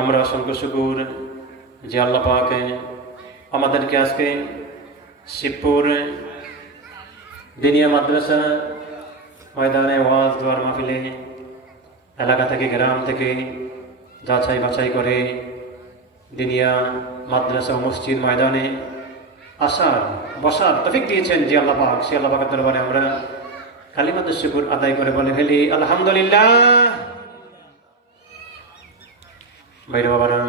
আমরা অসংখ্য শুকুর যে আল্লাহ পাক আমাদেরকে আজকে শিবপুর দিনিয়া মাদ্রাসা ময়দানে ওয়াজ দোয়ার মাহফিলে এলাকা থেকে গ্রাম থেকে যাচাই বাছাই করে দিনিয়া মাদ্রাসা মসজিদ ময়দানে আসার বসার তৌফিক দিয়েছেন যে আল্লাহ পাক, সে আল্লাহ পাকের দরবারে আমরা কালিমাতুশ শুকর আদায় করে বলে ফেলি আলহামদুলিল্লাহ। ভাইরা বাবারা,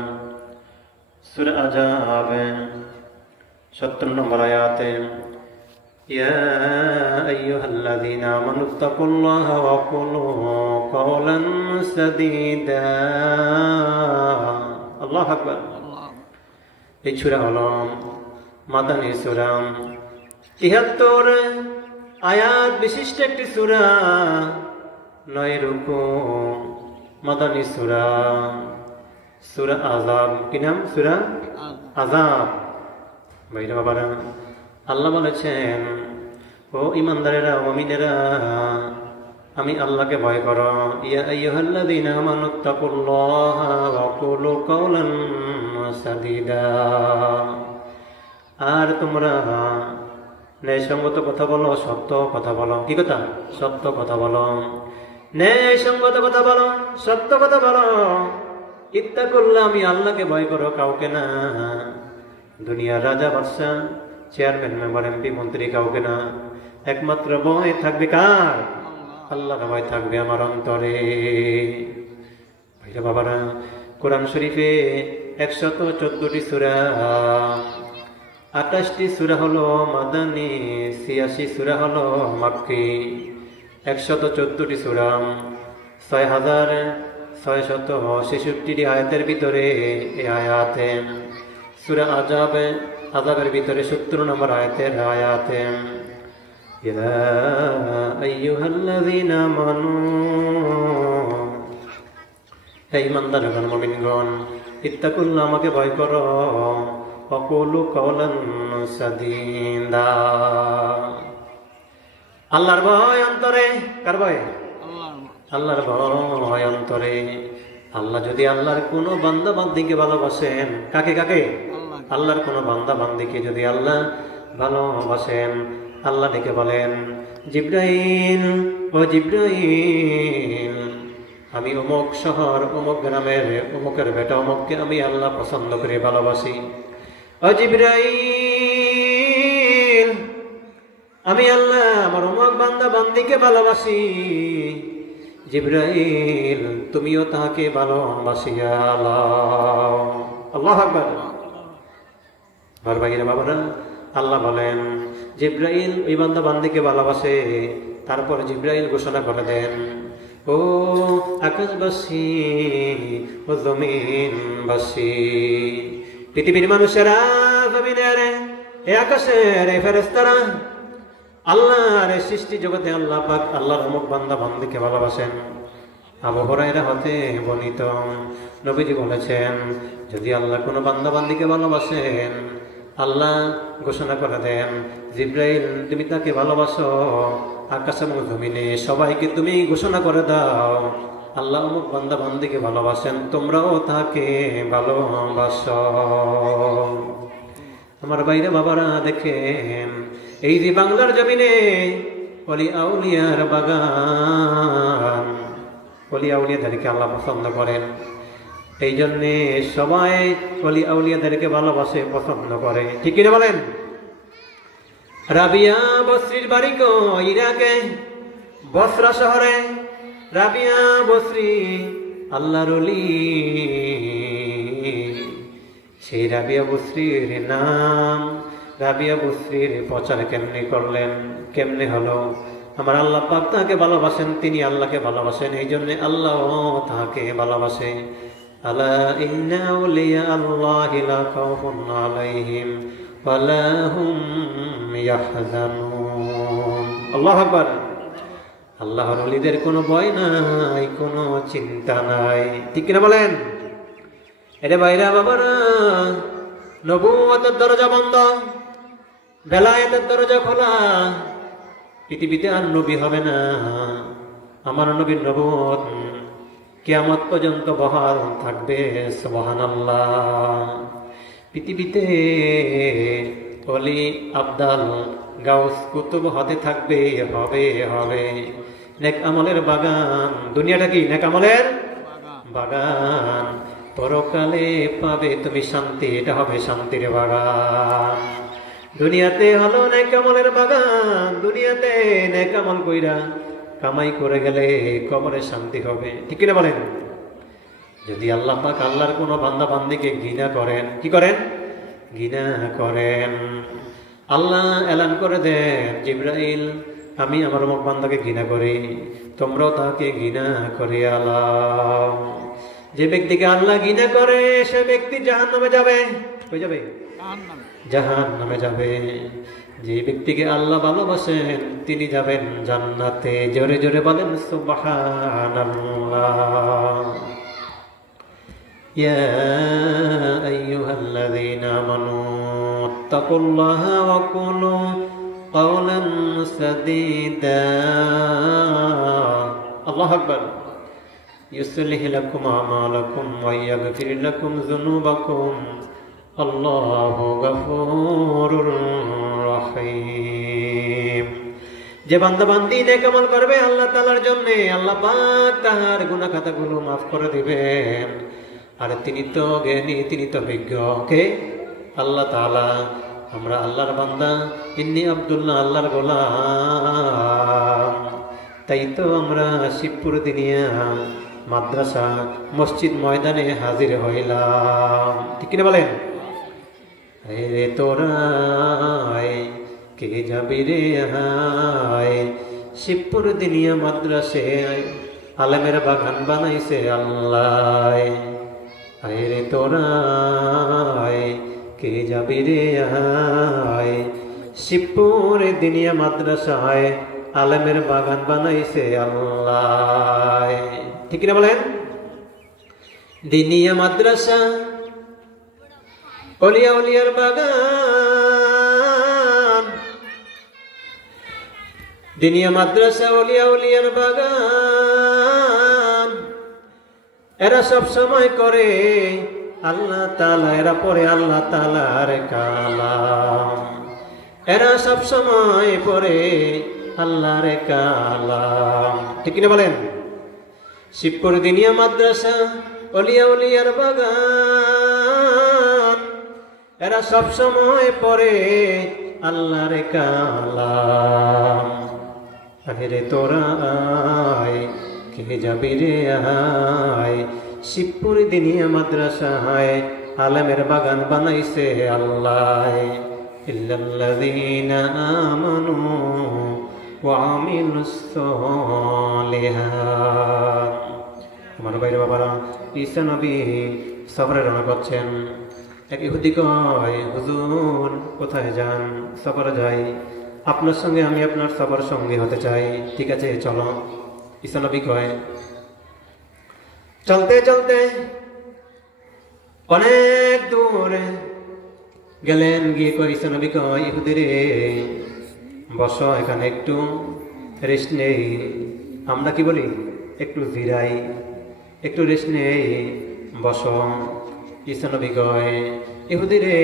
সূরা আহজাব ৭০ নম্বর আয়াতে ইয়া আইয়ুহাল্লাযীনা আমানুত্তাকুল্লাহা ওয়া কুলু কাওলান সাদীদা। আল্লাহু আকবার। এই সূরা হলো মাদানী সূরা, ৭৩ আয়াত বিশিষ্ট একটি সূরা, ৯ রুকু, মাদানী সূরা। সূরা আহজাব কি নাম? সূরা আহজাব। ভাইরা বাবারা, আল্লাহ বলেছেন ও ঈমানদারেরা, মুমিনেরা, আমি আল্লাহকে ভয় করো। ইয়া আইয়ুহাল্লাযীনা আমানুত্তাকুল্লাহা ওয়া কুলু কাওলান সাদীদা। আর তোমরা ন্যায়সঙ্গত কথা বলো, সত্য কথা বলো। কি কথা? সত্য কথা বলো, ন্যায়সঙ্গত কথা বলো, সত্য কথা বলো। ইত্তাকুল্লাহ, আমি আল্লাহকে ভয় করো, কাউকে না। দুনিয়ার রাজা বাদশাহ, চেয়ারম্যান, মেম্বার, এমপি, মন্ত্রী, কাউকে না। একমাত্র ভয় থাকবে কার? আল্লাহর ভয় থাকবে আমার অন্তরে। ভাইরা বাবারা, কোরআন শরীফে ১১৪টি সূরা, ২৮টি সূরা হলো মাদানী, ৮৬ সূরা হলো মাক্কি। ১১৪টি সূরা, ৬৬৬৬ আয়াতের ভিতরে এই আয়াতে সূরা আহজাবের ভিতরে ৭০ নম্বর আয়াতের আয়াতে ইয়া আইয়ুহাল্লাযীনা আমানু, হে ঈমানদারগণ, মুমিনগণ, ইত্তাকুল্লাহ, আমাকে ভয় করো, ওয়া কুলু কাওলান সাদীদা। আল্লাহর ভয় অন্তরে। কার ভয়? আল্লাহর ভয় অন্তরে। আল্লাহ যদি আল্লাহর কোন বান্দা বান্দিকে ভালোবাসেন, কাকে কাকে? আল্লাহর কোন বান্দা বান্দিকে যদি আল্লাহ ভালোবাসেন, আল্লাহ ডেকে বলেন, জিবরাইল, ও জিবরাইল, আমি অমুক শহর, অমুক গ্রামের অমুকের বেটা অমুককে আমি আল্লাহ পছন্দ করে ভালোবাসি। ও জিবরাইল, আমি আল্লাহ আমার অমুক বান্দা বান্দিকে ভালোবাসি। জিবরাইল, তুমিও তাহাকে ভালোবাসিয়া লাও। আল্লাহু আকবার। আর ভাইরা বাবারা, আল্লাহ বলেন জিবরাইল ওই বান্দা বান্দিকে ভালোবাসে। তারপর জিবরাইল ঘোষণা করে দেন, ও আকাশবাসী, ও জমিনবাসী, পৃথিবীর মানুষেরা, জমিনের, এ আকাশের এই ফেরেশতারা, আল্লাহর সৃষ্টি জগতে আল্লাহ পাক আল্লাহর অমুক বান্দা বান্দিকে ভালোবাসেন। আবু হুরায়রা হতে বর্ণিত, নবীজি বলেছেন, যদি আল্লাহ কোনো বান্দা বান্দিকে ভালোবাসেন, আল্লাহ ঘোষণা করে দেন, জিবরাইল, তুমি তাকে ভালোবাসো, আকাশ এবং জমিনে সবাইকে তুমি ঘোষণা করে দাও, আল্লাহ অমুক বান্দা বান্দিকে ভালোবাসেন, তোমরাও তাকে ভালোবাসো। আমার বাইরে বাবারা, দেখেন এই যে বাংলার জমিনে ওলি আউলিয়ার বাগান, ওলি আউলিয়াদেরকে আল্লাহ পছন্দ করেন। এই জন্যে সবাই ওলি আউলিয়াদেরকে ভালোবাসে, পছন্দ করে। ঠিক কিনা বলেন? রাবিয়া বসরির বাড়ি গো ইরাকে, বসরা শহরে। রাবিয়া বসরি আল্লাহর ওলি। সেই রাবিয়া বসরির নাম, রাবিয়া বসরির প্রচার কেমনে করলেন, কেমনে হলো? আমার আল্লাহ পাক তাকে ভালোবাসেন, তিনি আল্লাহকে ভালোবাসেন, এই জন্য আল্লাহ তাকে ভালোবাসে। আলা ইন্না আউলিয়া আল্লাহি লা খাউফুন আলাইহিম ওয়া লা হুম ইয়াহজানুন। আল্লাহু আকবার। আল্লাহর ওলিদের কোনো ভয় নাই, কোনো চিন্তা নাই। ঠিক কিনা বলেন? এরে ভাইরা বাবারা, নবুয়তের দরজা বন্ধ, বেলায়েতের দরজা খোলা। পৃথিবীতে আর নবী হবে না। আমার নবীর নবুয়ত কিয়ামত পর্যন্ত বহাল থাকবে। সুবহানাল্লাহ। পৃথিবীতে অলি আবদাল গাউস কুতুব হতে থাকবে, হবে হবে। নেক আমলের বাগান, দুনিয়াটা কি নেক আমলের বাগান। পরকালে পাবে তুমি শান্তি, এটা হবে শান্তির বাগান। দুনিয়াতে হলো নেক আমলের বাগান, দুনিয়াতে নেক আমল কইরা কামাই করে গেলে কবরে শান্তি হবে, ঠিক কিনা বলেন? যদি আল্লাহ পাক আল্লাহর কোনো বান্দা বান্দিকে ঘৃণা করেন, কি করেন? ঘৃণা করেন। আল্লাহ এলান করে দেন, জিবরাইল আমি আমার অমুক বান্দাকে ঘৃণা করি, তোমরাও তাকে ঘৃণা করে আল্লাহ। যে ব্যক্তিকে আল্লাহ ঘৃণা করে সে ব্যক্তি জাহান্নামে যাবে। কই যাবে? জাহান্নামে যাবে। যে ব্যক্তিকে আল্লাহ ভালোবাসেন তিনি যাবেন জান্নাতে। জোরে জোরে বলেন সুবহানাল্লাহ। ইয়া আইয়ুহাল্লাযীনা আমানু তাকুল্লাহা ওয়া কুলু কাওলান সাদীদা। আল্লাহু আকবার। ইউসলিহ লাকুম আমালাকুম ওয়া ইয়াগফির লাকুম যুনুবাকুম আল্লাহু গফুরুর রহিম। যে বান্দা বান্দি নেক আমল করবে আল্লাহ তাআলার জন্য, আল্লাহ পাক তার গুনাহ খাতাগুলো maaf করে দিবেন। আর তিনি তো জ্ঞানী, তিনি তো বিজ্ঞ। কে? আল্লাহ তাআলা। আমরা আল্লাহর বান্দা, ইন্নী আব্দুল্লাহ, আল্লাহর গোলাম। তাই তো আমরা শিবপুর দিনিয়া মাদ্রাসা মসজিদ ময়দানে হাজির হইলাম, ঠিক কিনা বলেন? রে তোরাই কে যাবি রে হায়, শিবপুর দিনিয়া মাদ্রাসে আলেমের বাগান বানাইছে আল্লাহ। রে তোরাই কে যাবি রে হায়, শিবপুর দিনিয়া মাদ্রাসায় আলেমের বাগান বানাইছে আল্লাহ, ঠিক কিনা বলেন? দিনিয়া মাদ্রাসা ওলিয়া ওলিয়ার বাগান, দিনিয়া মাদ্রাসা ওলিয়া ওলিয়ার বাগান। এরা সব সময় করে আল্লাহ তাআলা, এরা পড়ে আল্লাহ তাআলার কালাম। এরা সব সময় পড়ে আল্লাহর কালাম, ঠিক কিনা বলেন? শিবপুর দিনিয়া মাদ্রাসা ওলিয়া ওলিয়ার বাগান। এরা সব সময় পড়ে আল্লাহর কালাম। আরে তোরা আয় কে যাবি রে আয়, শিবপুর দিনিয়া মাদ্রাসায় আলেমের বাগান বানাইছে আল্লাহ। ইল্লাল্লাযীনা আমানু ওয়া আমিলুস সালিহাত। আমার ভাইরা বাবারা, ঈসা নবী সফরে রওনা করছেন। এক ইহুদি কয়, হুজুর কোথায় যান? সফরে যাই, আপনার সঙ্গে আমি আপনার সফর সঙ্গী হতে চাই। ঠিক আছে চলো। ঈসা নবী কয়, চলতে চলতে অনেক দূরে গেলেন। গিয়ে কয়, ঈসা নবী কয়, ইহুদি রে বসো, এখানে একটু রেস্ট নেই। আমরা কি বলি? একটু জিরাই, একটু রেস্ট নেই, বসো। ঈসা নবী কয়, ইহুদি রে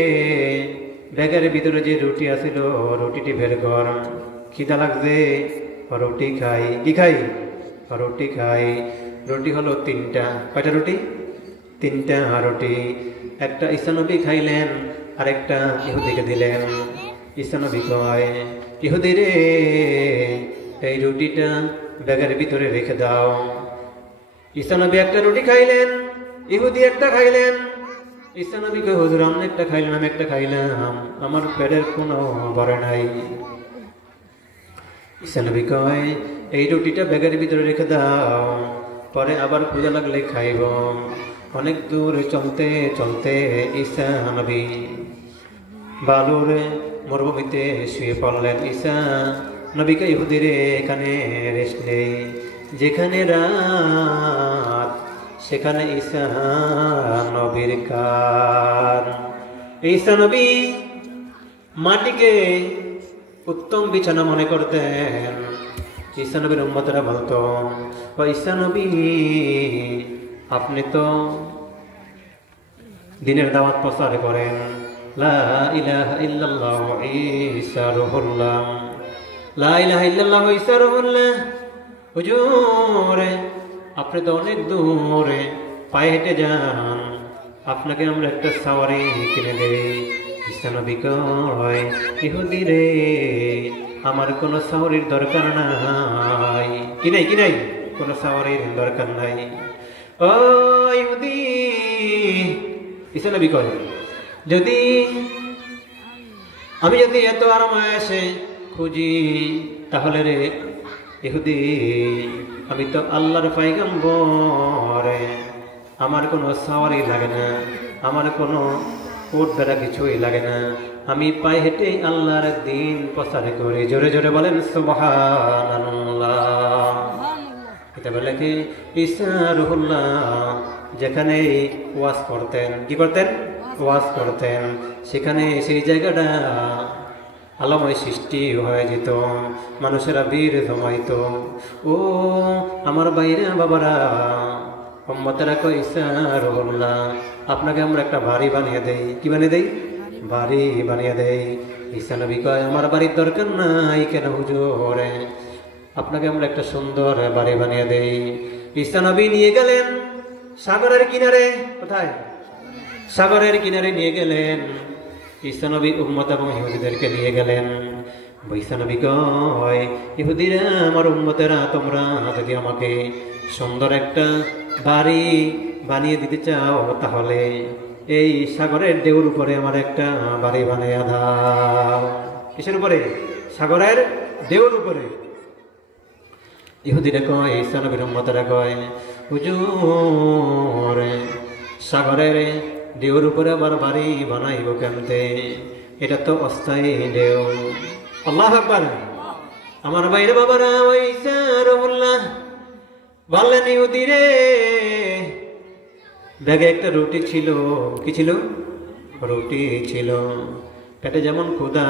ব্যাগের ভিতরে যে রুটি আছিল রুটিটি বের কর, খিদা লাগছে, রুটি খাই। কি খাই? রুটি খাই। রুটি হলো তিনটা। কয়টা রুটি? তিনটা রুটি। একটা ঈসা নবী খাইলেন, আরেকটা ইহুদিকে দিলেন। ঈসা নবী কয়, ইহুদি রে এই রুটিটা ব্যাগের ভিতরে রেখে দাও। ঈসা নবী একটা রুটি খাইলেন, ইহুদি একটা খাইলেন। ঈসা নবী কয়, হুজুর আমি একটা খাইলাম, আমি একটা খাইলাম, আমার পেটের কোনো ভরে নাই। ঈসা নবী কয়, এই রুটিটা ব্যাগের ভিতরে রেখে দাও, পরে আবার ক্ষুধা লাগলে খাইব। অনেক দূর চলতে চলতে ঈসা নবী বালুর মরুভূমিতে শুয়ে পড়লেন। ঈসা নবীকে, ইহুদি রে এখানে রেস্ট নেই, যেখানে রাত সেখানে ঈসা নবীর কার। ঈসা নবী মাটিকে উত্তম বিছানা মনে করতেন। ঈসা নবীর উম্মতরা বলতো, ঈসা নবী আপনি তো দিনের দাওয়াত প্রচার করেন, লা ইলাহা ইল্লাল্লাহ ঈসা রুহুল্লাহ, লা ইলাহা ইল্লাল্লাহ ঈসা রুহুল্লাহ। হুজুর আপনি তো অনেক দূরে পায়ে হেঁটে যান, আপনাকে আমরা একটা সাওয়ারি কিনে দেই। ঈসা নবী কয়, ইহুদি রে আমার কোনো সাওয়ারির দরকার নাই। কি নাই কোনো সাওয়ারির দরকার নাই। ও ইহুদি, ঈসা নবী কয়, আমি যদি এত আরামায়েশে খুঁজি তাহলে রে ইহুদি আমি তো আল্লাহর পয়গম্বর, আমার কোনো সাওয়ারি লাগে না, আমার কোনো উট বেড়া কিছুই লাগে না, আমি পায়ে হেঁটে আল্লাহর দিন প্রচার করি। জোরে জোরে বলেন সুবহানাল্লাহ। এটা বলে কি ঈসা রুহুল্লাহ যেখানে ওয়াজ করতেন, কি করতেন? ওয়াজ করতেন, সেখানে সেই জায়গাটা আলোময় সৃষ্টি হয়ে যেত, মানুষেরা বীর জমাইত। ও আমার বাইরে বাবারা, উম্মতেরা কয় ঈসা রুহুল্লাহ আপনাকে আমরা একটা বাড়ি বানিয়ে দেই। কি বানিয়ে দেই? বাড়ি বানিয়ে দেই। ঈসা নবী কয়, আমার বাড়ির দরকার নাই। কেন হুজুর? আপনাকে আমরা একটা সুন্দর বাড়ি বানিয়ে দেই। ঈসা নবী নিয়ে গেলেন সাগরের কিনারে। কোথায়? সাগরের কিনারে নিয়ে গেলেন। ঈসা নবী উম্মত এবং ইহুদিদেরকে নিয়ে গেলেন। ঈসা নবী কয়, ইহুদিরা আমার উম্মতেরা, তোমরা যদি আমাকে সুন্দর একটা বাড়ি বানিয়ে দিতে চাও তাহলে এই সাগরের ঢেউর উপরে আমার একটা বাড়ি বানিয়ে দাও। কিসের উপরে? সাগরের ঢেউর উপরে। ইহুদিরা কয়, ঈসা নবীর উম্মতেরা কয়, হুজুর সাগরের ঢেউর উপরে আবার বাড়ি বানাইব কেমতে? এটা তো অস্থায়ী ঢেউ। আল্লাহু আকবার। আমার বাইরে বাবারা, ওই ঈসা রুহুল্লাহ বললেন, ইহুদি রে ব্যাগে একটা রুটি ছিল। কি ছিল? রুটি ছিল। পেটে যেমন ক্ষুধা,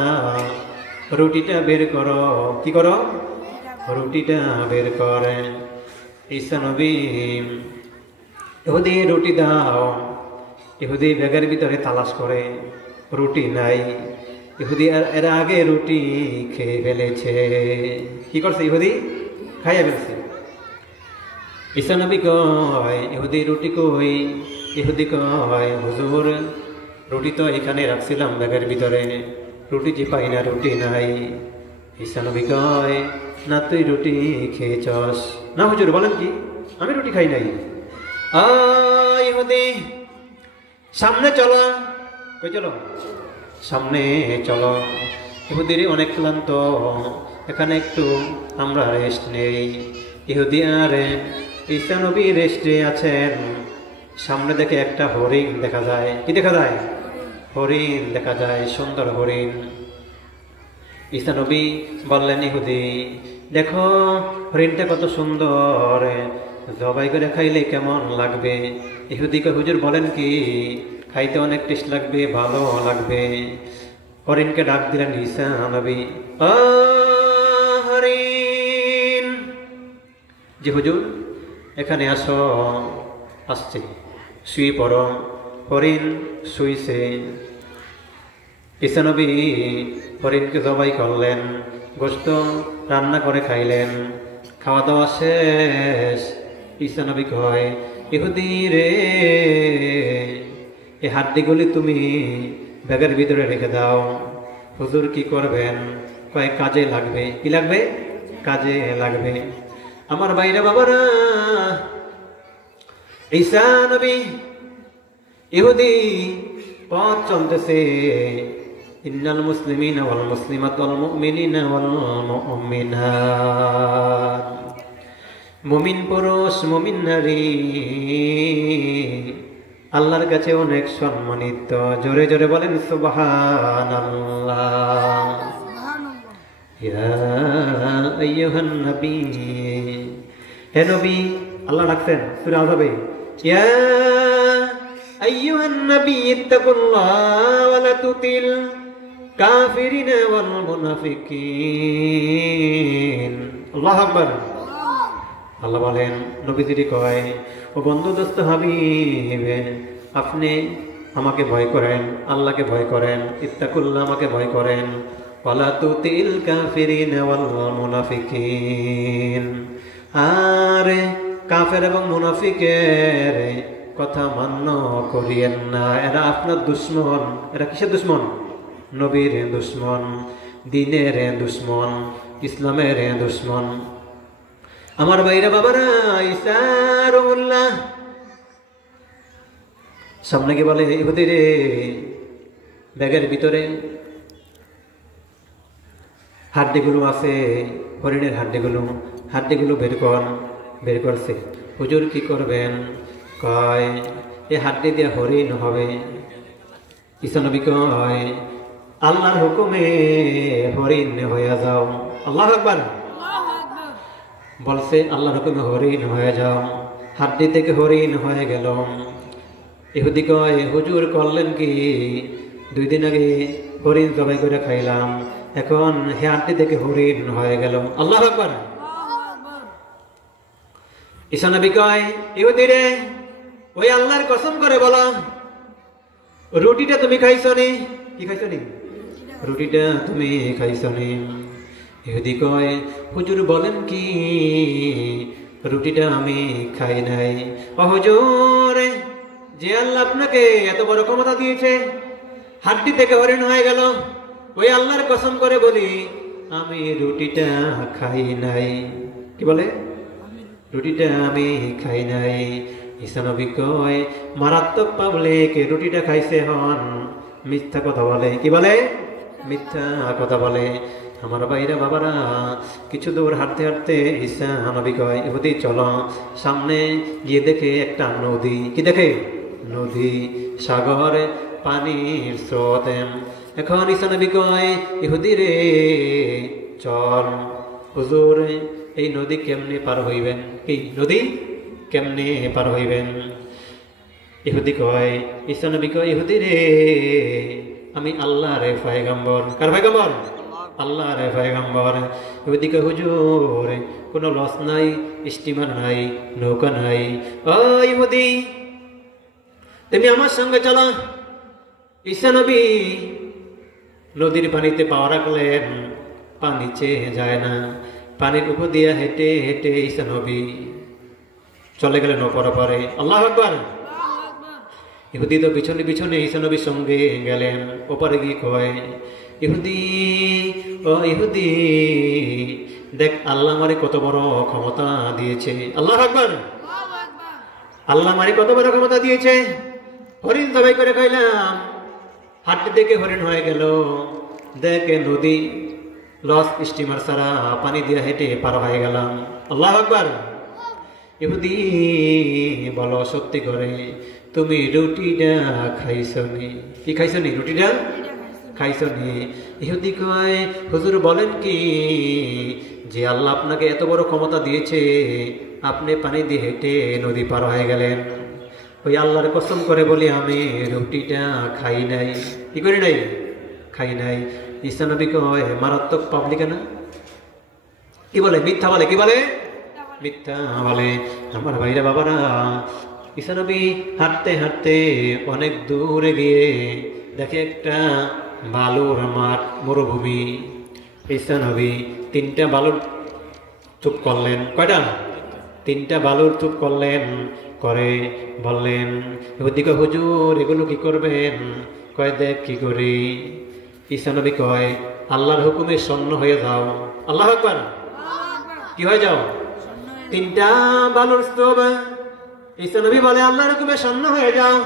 রুটিটা বের করো। কি করো? রুটিটা বের করে। ঈসা নবী, ইহুদি রুটি দাও। ইহুদি ব্যাগের ভিতরে তালাশ করে, রুটি নাই। ইহুদি এর আগে রুটি খেয়ে ফেলেছে। কি করছে? ইহুদি খাইয়া ফেলছে। ঈসা নবী কয়, ইহুদি রুটি কই? ইহুদি কয়, হুজুর রুটি তো এখানে রাখছিলাম ব্যাগের ভিতরে, রুটি যে পাই না, রুটি নাই। ঈসা নবী কয়, না তুই রুটি খেয়েছস? না হুজুর। বলেন কি? আমি রুটি খাই নাই। ইহুদি সামনে চলো। কই চলো? সামনে চলো। ইহুদির অনেক ক্লান্ত, এখানে একটু আমরা রেস্ট নেই। ইহুদি আর ঈসা নবী রেস্টে আছেন। সামনে দেখে একটা হরিণ দেখা যায়। কি দেখা যায়? হরিণ দেখা যায়, সুন্দর হরিণ। ঈসা নবী বললেন, ইহুদি দেখো হরিণটা কত সুন্দর, জবাই করে খাইলে কেমন লাগবে? ইহুদিকে, হুজুর বলেন কি? খাইতে অনেক টেস্ট লাগবে, ভালো লাগবে। হরিণকে ডাক দিলেন ঈসা নবী, হরিণ। জি হুজুর, এখানে আসো। আসছে। শুয়ে পড়ো। হরিণ শুইছে। ঈসা নবী হরিণকে জবাই করলেন, গোশত রান্না করে খাইলেন। খাওয়া দাওয়া শেষ। ঈসা নবী কয়, ইহুদি রে এই হাড্ডিগুলি তুমি ব্যাগের ভিতরে রেখে দাও। হুজুর কি করবেন? কয়, কাজে লাগবে। কি লাগবে? কাজে লাগবে। আমার বাইরে বাবারা, ঈসা নবী ইহুদি পথ চলতেছে। ইন্নাল মুসলিমিনা ওয়াল মুসলিমাত ওয়াল মুমিনিনা ওয়াল মুমিনাত, মুমিন পুরুষ মুমিন নারী আল্লাহর কাছে অনেক সম্মানিত। জোরে জোরে বলেন সুবহানাল্লাহ। ইয়া আইয়ুহান নবী, হে নবী, আল্লাহ ডাকছেন সূরা আযাবে, ইয়া আইয়ুহান নবী ইত্তাকুল্লাহ ওয়া লা তুতিল কাফিরিনা ওয়াল মুনাফিকিন। আল্লাহু আকবার। আল্লাহ বলেন, নবীজিরি কয়, ও বন্ধু দোস্ত হাবিব, আপনি আমাকে ভয় করেন, আল্লাহকে ভয় করেন, ইত্তাকুল্লাহ আমাকে ভয় করেন, ওয়ালা তুতিল কাফিরিন ওয়াল মুনাফিকিন, আর কাফের এবং মুনাফিকের কথা মান্য করিয়েন না। এরা আপনার দুশ্মন। এরা কিসের দুশ্মন? নবীর দুশ্মন, দ্বীনের দুশ্মন, ইসলামের দুশ্মন। আমার ভাইরা বাবারা, ইসারুল্লাহ সামনে কি বলে, ইহুদির ব্যাগের ভিতরে হাড্ডিগুলো আছে, হরিণের হাড্ডিগুলো বের করছে। হুজুর কি করবেন? কয়, এ হাড্ডি দিয়ে হরিণ হবে। ঈসা নবী কয়, আল্লাহর হুকুমে হরিণ হয়ে যাও। আল্লাহু আকবার। বলছে আল্লাহর হুকুমে হরিণ হয়ে যাও। হাড্ডি থেকে হরিণ হয়ে গেল। ইহুদি কয়, হুজুর করলেন কি? 2 দিন আগে হরিণ জবাই করে খাইলাম, এখন হে হাড্ডি থেকে হরিণ হয়ে গেল। আল্লাহু আকবার। ঈসা নবী কয়, ইহুদি রে, ওই আল্লাহর কসম করে বলো, রুটিটা তুমি খাইছো নি? কি খাইছো নি? রুটিটা তুমি খাইছো নি? ইহুদি কয়, হুজুর বলেন কি? রুটিটা আমি খাই নাই। ও হুজুর, যে আল্লাহ আপনাকে এত বড় ক্ষমতা দিয়েছে, হাড্ডি থেকে হরিণ হয়ে গেল, ওই আল্লাহর কসম করে বলি, আমি রুটিটা খাই নাই। কি বলে? রুটিটা আমি খাই নাই। ঈসা নবী কয়, মারাত্মক পাবলিক রুটিটা খাইছে হন মিথ্যা কথা বলে। কি বলে? মিথ্যা কথা বলে। আমার ভাইরা বাবারা, কিছু দূর হাঁটতে হাঁটতে ঈসা নবী কয়, ইহুদি চলো, সামনে গিয়ে দেখে একটা নদী। কি দেখে? নদী, সাগর, পানির স্রোত। এখন ঈসা নবী কয়, ইহুদি রে, চল। হুজুর, এই নদী কেমনে পার হইবেন? কি নদী কেমনে পার হইবেন? ইহুদি কয়, ঈসা নবী কয়, ইহুদি রে, আমি আল্লাহর পয়গম্বর। কার পয়গম্বর? আল্লাহর পয়গম্বর। ইহুদি কয়, হুজুর, কোনো লস নাই, স্টিমার নাই, নৌকা নাই। ও ইহুদি, তুমি আমার সঙ্গে চলো। ঈসা নবী নদীর পানিতে পা রাখলেন, পানি চেয়ে যায় না। পানির উপর দিয়া হেঁটে হেঁটে ঈসা নবী চলে গেলেন অপরপারে। আল্লাহু আকবার। ইহুদি তো পিছনে পিছনে ঈসা নবীর সঙ্গে গেলেন। ওপারে গিয়ে কয়, ইহুদি, ও ইহুদি, দেখ আল্লাহ আমারে কত বড় ক্ষমতা দিয়েছে। আল্লাহু আকবার। আল্লাহ আমারে কত বড় ক্ষমতা দিয়েছে। হরিণ জবাই করে খাইলাম, হাড্ডি থেকে হরিণ হয়ে গেল। দেখ নদী, লস স্টিমার ছাড়া পানি দিয়ে হেঁটে পার হয়ে গেলাম। আল্লাহু আকবার। ইহুদি বলো, সত্যি করে তুমি রুটিটা খাইছো নি? কি খাইছো নি? রুটিটা খাইছো নি? ইহুদি কয়, হুজুর বলেন কি? যে আল্লাহ আপনাকে এত বড় ক্ষমতা দিয়েছে, আপনি পানি দিয়ে হেঁটে নদী পার হয়ে গেলেন, ওই আল্লাহর কসম করে বলি, আমি রুটিটা খাই নাই। কি করি নাই? খাই নাই। ঈসা নবী কয়, মারাত্মক পাবলিক না? কি বলে? মিথ্যা বলে। কি বলে? মিথ্যা বলে। আমার ভাইরা বাবারা, ঈসা নবী হাঁটতে হাঁটতে অনেক দূরে গিয়ে দেখে একটা বালুর মাঠ, মরুভূমি। ঈসা নবী 3টা বালুর চুপ করলেন। কয়টা? 3টা বালুর চুপ করলেন, করে বললেন, ওদিকে হুজুর, এগুলো কি করবেন? কয়, দেখ কি করি। ঈসা নবী কয়, আল্লাহর হুকুমে শূন্য হয়ে যাও। আল্লাহু আকবার। কি হয়ে যাও? 3টা বালুর স্তূপ। ঈসা নবী বলে, আল্লাহর হুকুমে শূন্য হয়ে যাও।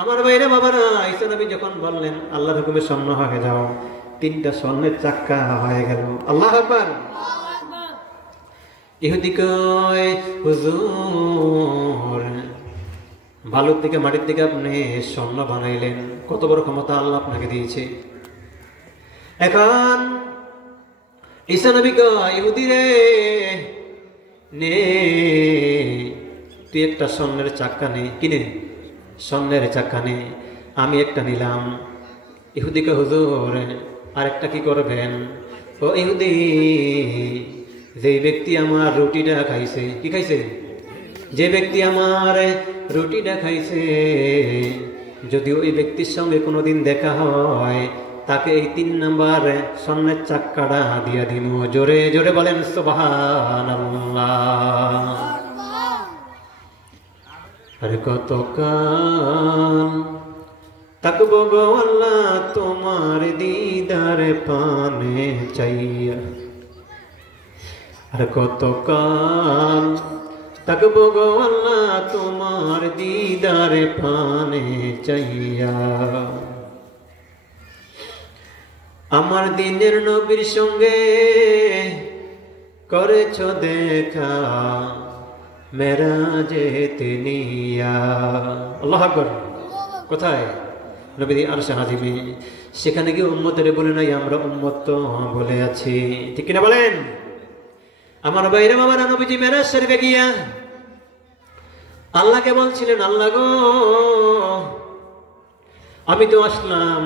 আমার বাইরে বাবারা, ঈসা নবী যখন বললেন আল্লাহর হুকুমে শূন্য হয়ে যাও, 3টা স্বর্ণের চাক্কা হয়ে গেল। আল্লাহু আকবার। ইহুদি কয়, হুজুর, বালুর থেকে মাটির থেকে আপনি স্বর্ণ বানাইলেন, কত বড় ক্ষমতা আল্লাহ আপনাকে দিয়েছে। এখন ঈসা নবী কয়, ইহুদি রে, নে, তুই একটা স্বর্ণের চাক্কা নে। কিনে? স্বর্ণের চাক্কা নে। আমি একটা নিলাম। ইহুদি কয়, হুজুর, আরেকটা কি করবেন? ও ইহুদি, যে ব্যক্তি আমার রুটিটা খাইছে, কি খাইছে? যে ব্যক্তি আমার রুটিটা খাইছে, যদি ওই ব্যক্তির সঙ্গে কোনোদিন দেখা হয়, তাকে এই 3 নাম্বার স্বর্ণের চাক্কাটা দিয়া দিব। জোরে জোরে বলেন সুবহানাল্লাহ। আরে কতকাল তাকবো গো আল্লাহ তোমার দিদার পানে চাইয়া, আর কতকাল তাকবো গো আল্লাহ তোমার দিদার পানে চাইয়া। আমার দিনের নবীর সঙ্গে করেছ দেখা মেরাজেতে নিয়া। আল্লাহু আকবার। কোথায়? নবী আরশে আজিমে। সেখানে গিয়ে উম্মতের বলে নাই আমরা উম্মত তো বলে আছি, ঠিক কিনা বলেন? আমার বাইরে বাবারা, নবীজি মেরাজ শরীফে গিয়া আল্লাহকে বলছিলেন, আল্লাহ গো আমি তো আসলাম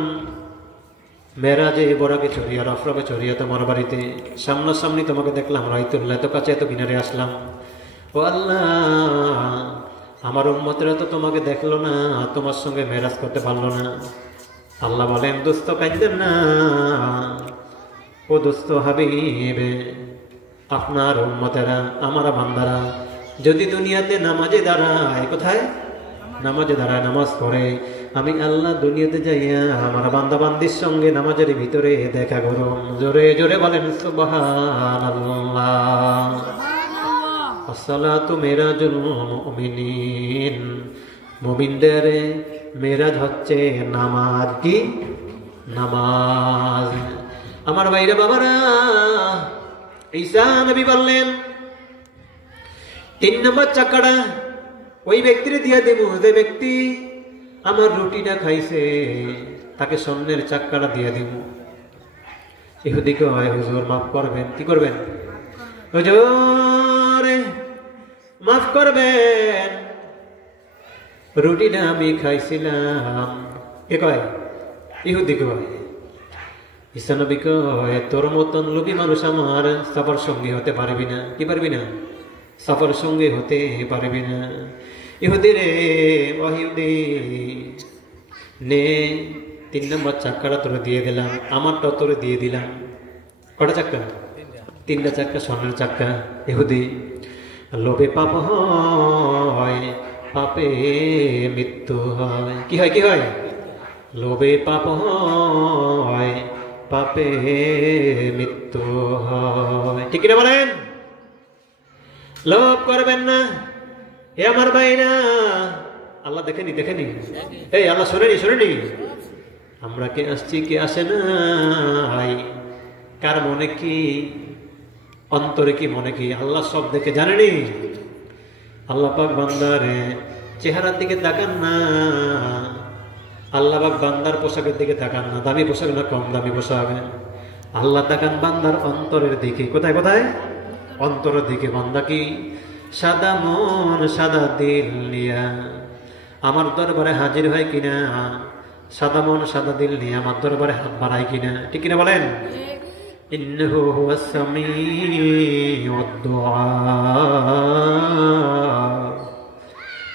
মেরাজে বরাকে চড়িয়া রফরফে চড়িয়া তোমার বাড়িতে, সামনাসামনি তোমাকে দেখলাম, রাইতুল্লাহ এত কাছে এত কিনারে আসলাম। ও আল্লাহ, আমার উম্মতেরা তো তোমাকে দেখলো না, তোমার সঙ্গে মেরাজ করতে পারলো না। আল্লাহ বলেন, দোস্ত কাঁদেন না, ও দোস্ত হাবিবে, আপনার উম্মতেরা আমার বান্দারা যদি দুনিয়াতে নামাজে দাঁড়ায়, কোথায়? নামাজে দাঁড়ায়, নামাজ পড়ে, আমি আল্লাহ দুনিয়াতে যাইয়া আমার বান্দা বান্দির সঙ্গে নামাজের ভিতরে দেখা করো। জোরে জোরে বলেন সুবহানাল্লাহ। আসসালাতু মিরাজুল মুমিনিন, মুমিনদের মিরাজ হচ্ছে নামাজ। কি? নামাজ। আমার ভাইরা বাবারা, ঈসা নবী বললেন 3 নম্বর চাকাটা ওই ব্যক্তির দিয়া দেব, যে ব্যক্তি আমার রুটিটা খাইছে তাকে স্বর্ণের চাক্কাটা দিয়ে দিব। ইহুদি কয়, হুজুর মাফ করবেন। কি করবেন? হুজুর মাফ করবেন, রুটিটা আমি খাইছিলাম। কে কয়? ইহুদি কয়। ঈসা নবী কয়, তোর মতন লোভী মানুষ আমার সফর সঙ্গী হতে পারবি না। কি পারবি না? সফর সঙ্গী হতে পারবি না। ইহুদি রে, ইহুদি নে, 3 নম্বর চাক্কাটা তোরে দিয়ে দিলাম, আমারটা তোরে দিয়ে দিলাম। কটা চাক্কা? 3টা চাক্কা, স্বর্ণের চাক্কা। ইহুদি, লোভে পাপ হয়, পাপে মৃত্যু হয়। কি হয়? কি হয়? লোভে পাপ হয়, পাপে মৃত্যু হয়। ঠিক কিনা বলেন? লোভ করবেন না হে আমার ভাইরা। আল্লাহ দেখেনি, দেখেনি? এই আল্লাহ শোনেনি, শোনেনি? আমরা কে আসছি, কে আসে না, কার মনে কি, অন্তরে কি, মনে কি, আল্লাহ সব দেখে জানেনি? আল্লাহ পাক বান্দার চেহারার দিকে তাকান না, আল্লাহ পাক বান্দার পোশাকের দিকে তাকান না, দামি পোশাক না কম দামি পোশাক। আল্লাহ তাকান বান্দার অন্তরের দিকে। কোথায়? কোথায়? অন্তরের দিকে। বান্দা কি সাদা মন সাদা দিল নিয়া আমার দরবারে হাজির হয় কিনা, সাদা মন সাদা দিল নিয়ে আমার দরবারে হাত বাড়ায় কিনা। ঠিক কিনা বলেন? ইন্নাহু হুয়াস সামিউদ দুআ,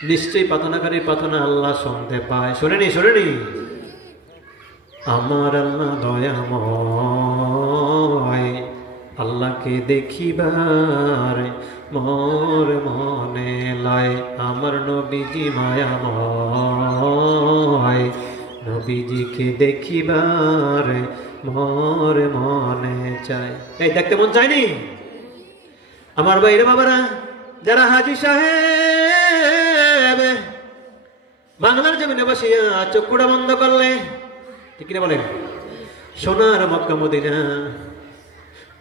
নিশ্চয়ই প্রার্থনাকারীর প্রার্থনা আল্লাহ শুনতে পায়। শোনেনি? শোনেনি? আমার আল্লাহ দয়াময়, আল্লাহকে দেখিবার মোর মনে লয়। আমার নবীজি মায়াময়, নবীজিকে দেখিবার মোর মনে চায়। এই দেখতে মন চায়নি? আমার বাইরে বাবারা, যারা হাজী সাহেব বাংলার জমিনে বসিয়া চক্ষুটা বন্ধ করলে, ঠিক কিনা বলেন? সোনার মক্কা মদিনা,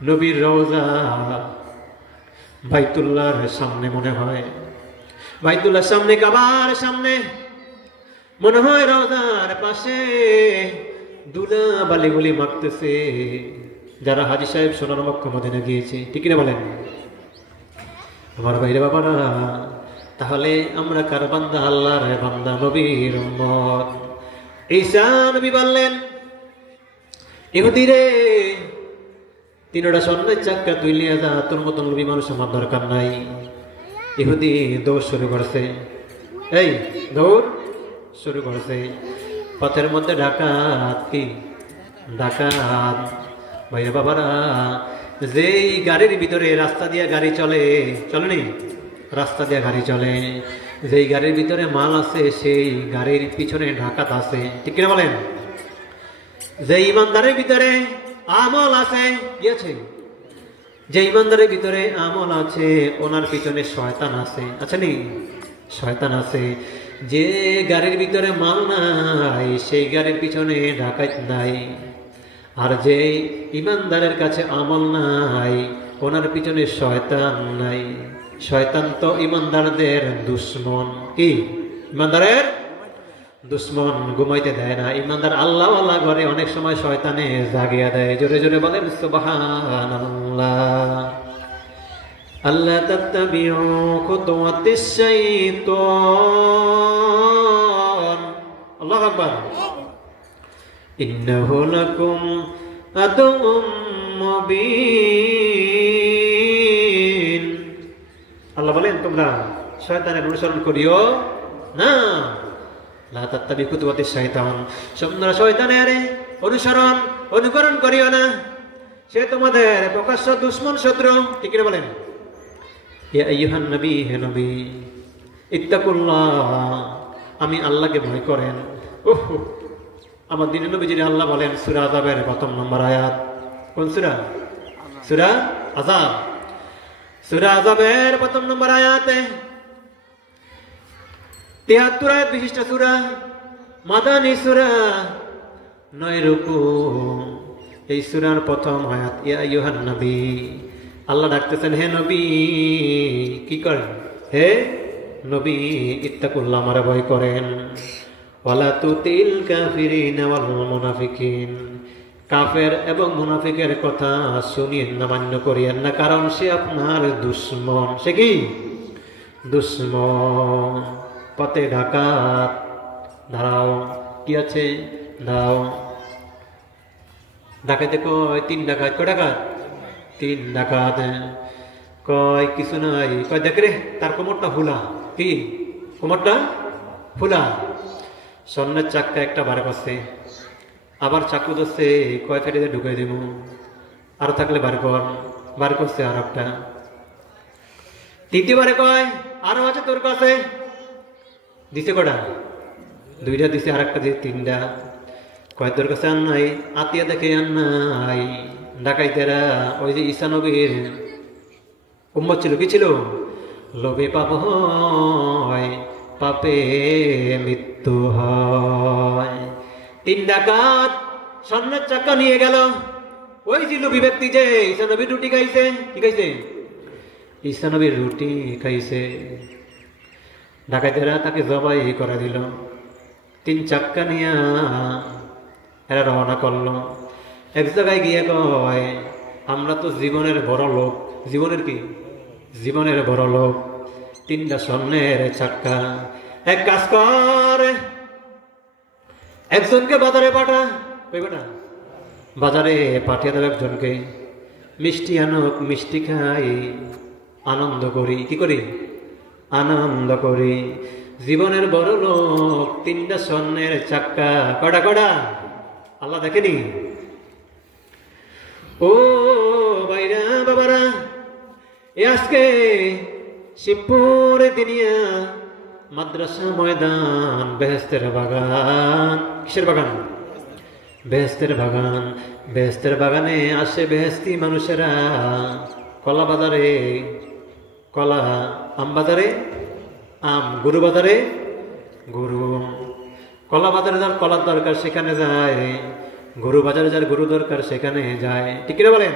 নবীর রওজা, বাইতুল্লাহর সামনে মনে হয়, বাইতুল্লাহর সামনে, কাবার সামনে মনে হয় রওজার পাশে দুলা বালিগুলি মাখতেছে যারা হাজী সাহেব সোনার মক্কা মদিনা গিয়েছে। ঠিক কিনা বলেন? আমার বাইরে বাবারা, তাহলে আমরা কার বান্দা? আল্লাহর বান্দা, নবীর উম্মত। ঈসা নবী বললেন, ইহুদি রে তিনটা স্বর্ণের চাক্কা তুই লিয়ে যা, তোর মতন লোভী মানুষ আমার দরকার নাই। ইহুদি দৌড় শুরু করছে, এই দৌড় শুরু করছে। পথের মধ্যে ডাকাত, কি ডাকাত ভাইরা বাবারা, যেই গাড়ির ভিতরে রাস্তা দিয়ে গাড়ি চলে, চলেনি রাস্তা দিয়ে গাড়ি চলে, যেই গাড়ির ভিতরে মাল আছে সেই গাড়ির পিছনে ডাকাত আছে, ঠিক কিনা বলেন? যে ইমানদারের ভিতরে আমল আছে, কি আছে? যে ইমানদারের ভিতরে আমল আছে ওনার পিছনে শয়তান আছে, আছে নি? শয়তান আছে। যে গাড়ির ভিতরে মাল নাই সেই গাড়ির পিছনে ডাকাত নাই। আর যে ইমানদারের কাছে আমল নাই ওনার পিছনে শয়তান নাই। শয়তান তো ইমানদারদের দুশ্মন। কি ইমানদারের দুশ্মন, ঘুমাইতে দেয় না। ইমানদার আল্লাহ আল্লাহ ঘরে অনেক সময় শয়তানে জাগিয়ে দেয়। জোরে জোরে বলেন সুবহানাল্লাহ। আল্লাহ তাত্তাবিউ খুতুওয়াতিশ শাইতান, আল্লাহু আকবার। ইন্নাহু লাকুম আদুউম মুবিন। আল্লাহ বলেন তোমরা শয়তানের অনুসরণ করিও না। লা তাত্তাবিউ খুতুওয়াতিশ শাইতান, তোমরা শয়তানের অনুকরণ করিও না, সে তোমাদের প্রকাশ্য দুশমন, শত্রু। ঠিক করে বলেন ইয়া আইয়ুহান নবী, হে নবী, ইত্তাকুল্লাহ, আমি আল্লাহকে ভয় করেন। ওহ, আমার দিনের নবীজি আল্লাহ বলেন সূরা আযাবের প্রথম নম্বর আয়াত। কোন সূরা? সূরা আযাব। সূরা আযাবের প্রথম নম্বর আয়াতে ৭৩ আয়াত বিশিষ্ট সূরা, মাদানী সূরা, ৯ রুকু। এই সূরার প্রথম আয়াত ইয়া আইয়ুহান নবী, আল্লাহ ডাকতেছেন হে নবী, কি করেন? হে নবী, ইত্তাকুল্লাহ, আমারে ভয় করেন। ওয়ালা তুতিল কাফিরিন ওয়াল মুনাফিকিন, কাফের এবং মুনাফিকের কথা শুনিয়েন না, মান্য করিয়েন না, কারণ সে আপনার দুশমন। সে কি দুশমন। পথে ডাকাত, দাঁড়াও, কি আছে দাও। ডাকাতে কয় ৩ ডাকাত। কয় ডাকাত? ৩ ডাকাত। কয় কিছু নাই। কয় দেখ রে তার কোমরটা ফুলা। কি কোমরটা ফুলা? স্বর্ণের চাক্কা একটা বার করছে, আবার চাকু ধরছে, কয় ফেটে ঢুকাই দেব, আর থাকলে বার কর। বার করছে আর একটা। তৃতীয়বারে কয় আরো আছে তোর কাছে। দিছে কটা? 2টা দিছে, আর একটা দিছে 3টা। কয় তোর কাছে আর নাই? আতিয়া দেখে আর নাই। ডাকাইতেরা ওই যে ঈসা নবীর উম্মত ছিল, কি ছিল? লোভে পাপ হয়, পাপে মৃত্যু হয়। 3 ডাকাত স্বর্ণের চাক্কা নিয়ে গেল। ওই যে লোভী ব্যক্তি যে ঈসা নবীর রুটি খাইছে, কি খাইছে? ঈসা নবীর রুটি খাইছে। ডাকাইতেরা তাকে জবাই করে দিল। 3 চাক্কা নিয়ে এরা রওনা করলো। এক জায়গায় গিয়ে কয় আমরা তো জীবনের বড় লোক। জীবনের কি? জীবনের বড় লোক। 3টা স্বর্ণের চাক্কা। এক কাজ কর, একজনকে বাজারে পাঠা। কই বেটা? বাজারে পাঠিয়ে দেব একজনকে। মিষ্টি আনুক, মিষ্টি খাই, আনন্দ করি। কি করি? আনন্দ করি। জীবনের বড় লোক, 3টা স্বর্ণের চাক্কা। কটা কটা? আল্লাহ দেখেনি? ও ভাইরা বাবারা, আজকে শিবপুরে দিনিয়া মাদ্রাসা ময়দান, বেহেস্তের বাগান। কিসের বাগান? বেহেস্তের বাগান। বেহেস্তের বাগানে আসে বেহেস্তি মানুষেরা। কলা বাজারে কলা, আম বাজারে আম, গরু বাজারে গরু। কলা বাজারে যার কলার দরকার সেখানে যায়, গরু বাজারে যার গরু দরকার সেখানে যায়। ঠিক কিনা বলেন?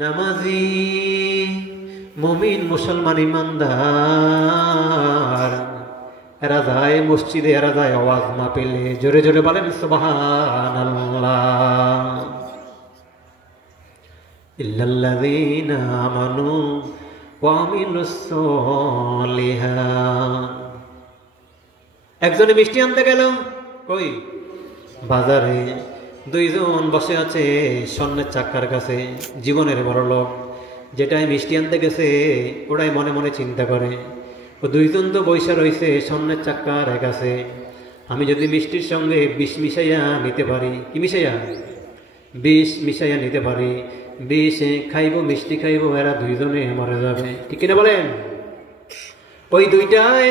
নামাজি মুমিন মুসলমান ইমানদার এরা যায় মসজিদে, এরা যায় আওয়াজ না পেলে। জোরে জোরে বলেন সুবহানাল্লাহ। ইল্লাল্লাযীনা আমানু ওয়া আমিলুস সলিহাত। একজনে মিষ্টি আনতে গেল। কই? বাজারে। দুইজন বসে আছে স্বর্ণের চাক্কার কাছে। জীবনের বড় লোক, যেটাই মিষ্টি আনতে গেছে ওটাই মনে মনে চিন্তা করে। ও দুইজন তো বৈশা রয়েছে স্বর্ণের চাক্কার কাছে। আমি যদি মিষ্টির সঙ্গে বিষ মিশাইয়া নিতে পারি, কি মিশাইয়া? বিষ মিশাইয়া নিতে পারি, বিষ খাইব মিষ্টি খাইব, এরা দুইজনে মরে যাবে। ঠিক কিনা বলেন? ওই দুইটাই